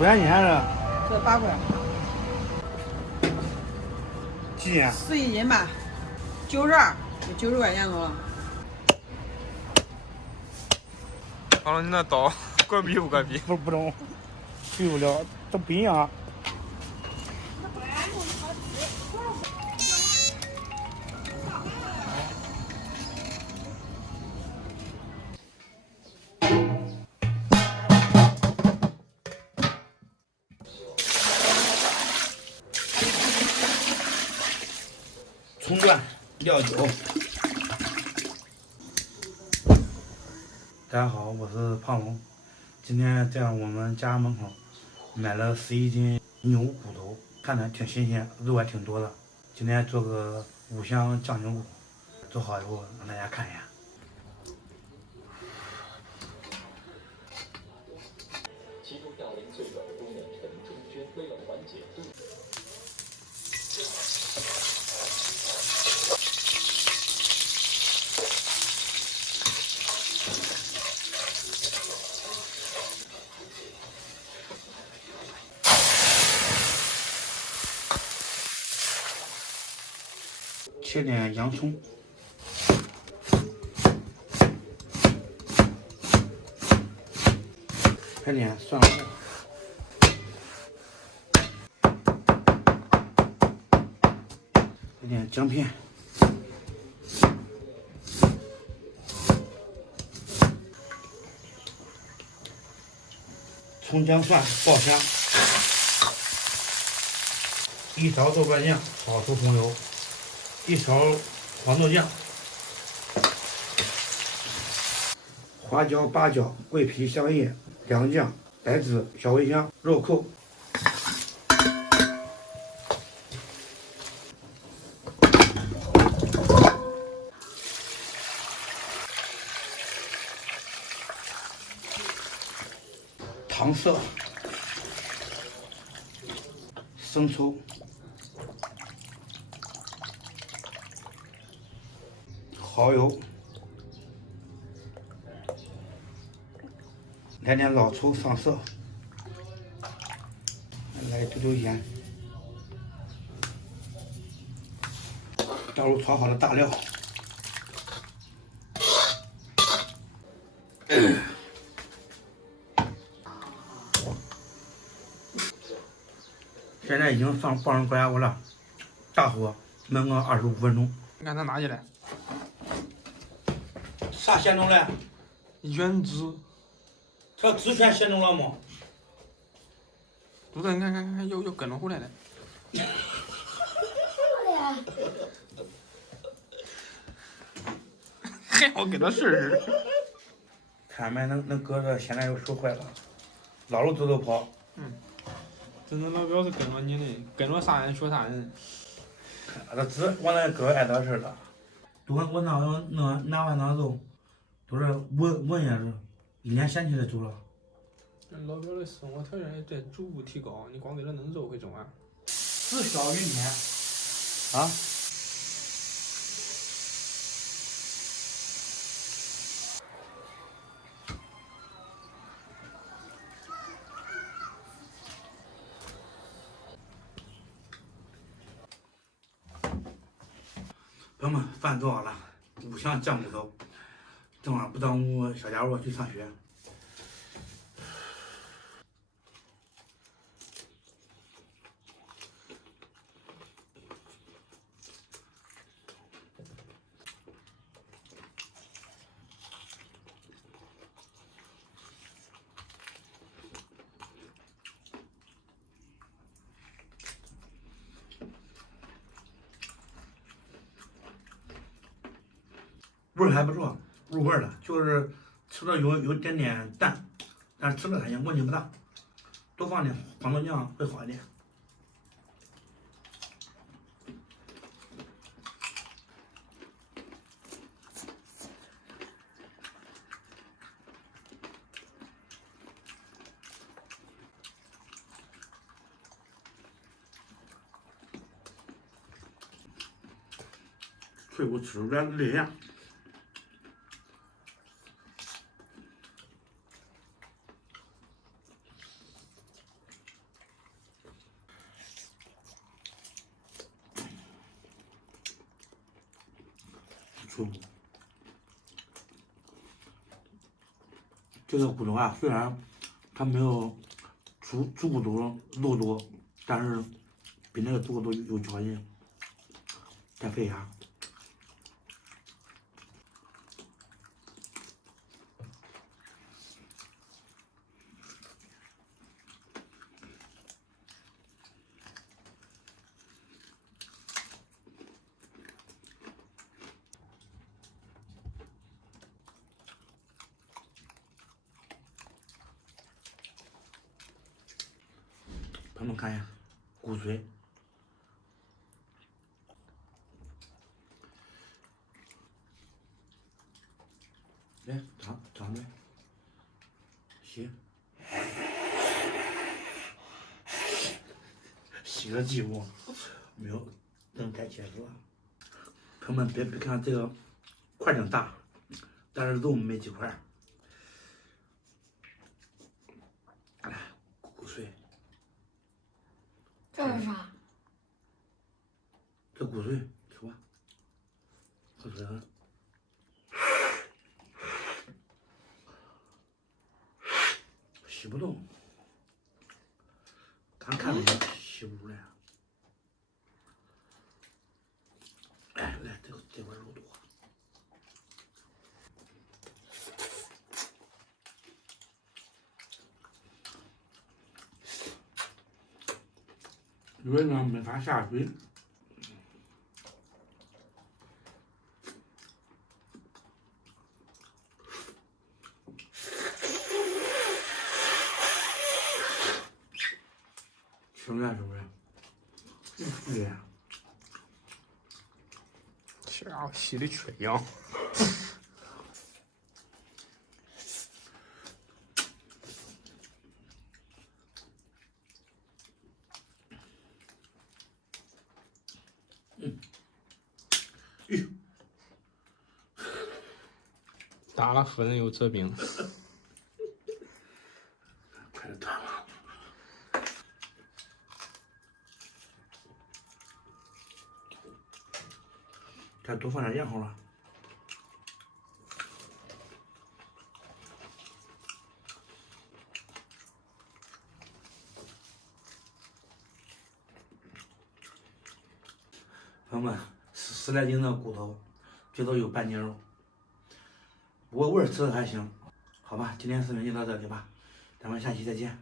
多少钱这？这8块。几斤？11斤吧，92，就90块钱多了。好了，你那刀管比不管比？不中，比不了，都不一样。葱段、料酒。大家好，我是胖龙。今天在我们家门口买了11斤牛骨头，看着挺新鲜，肉还挺多的。今天做个五香酱牛骨，做好以后让大家看一下。其中大龄最短的姑娘陈中娟，为了缓解肚子。切点洋葱，拍点蒜末，来点姜片，葱姜蒜爆香，一勺豆瓣酱，炒出红油。一勺黄豆酱，花椒、八角、桂皮、香叶、凉酱、白芷、小茴香、肉蔻，糖色、生抽。蚝油，来点老抽上色，来丢丢盐，倒入炒好的大料，现在已经放上高压锅了，大火焖个25分钟。你看它拿起来。啥鲜中了？原汁。这汁全鲜中了吗？不是，你看，又跟了回来了。还好跟着试试。他们那搁着，现在又收坏了，老路走走跑。真正老表是跟着你的，跟着啥人学啥人。这汁往那搁挨到事了。我拿完那肉，都是闻也是，1年嫌弃的走了。老表的生活条件也在逐步提高，你光给他弄肉会中啊。只小云天啊！朋友们，饭做好了，五香酱骨头。正好不耽误小家伙去上学。味儿还不错，入味了，就是吃的有点点淡，但是吃了它也问题不大，多放点黄豆酱会好一点。脆不吃软累呀。舒服。这个骨头啊，虽然它没有猪骨头肉多，但是比那个猪骨头有嚼劲，带费牙。朋友们看一下骨髓，来长的，洗个几乎没有能太结束了。朋友们别看这个块挺大，但是肉没几块。来，骨髓。这是啥？这骨髓，吃吧。骨髓，洗不动，刚看着也洗不出来。哎，来，这块肉多。因为呢没法下水。吃面是不是？对呀。像洗的缺氧。打了夫人有这病。快点断了。再多放点盐好了。朋友们，10来斤的骨头，最多有半斤肉，不过味儿吃的还行。好吧，今天视频就到这里吧，咱们下期再见。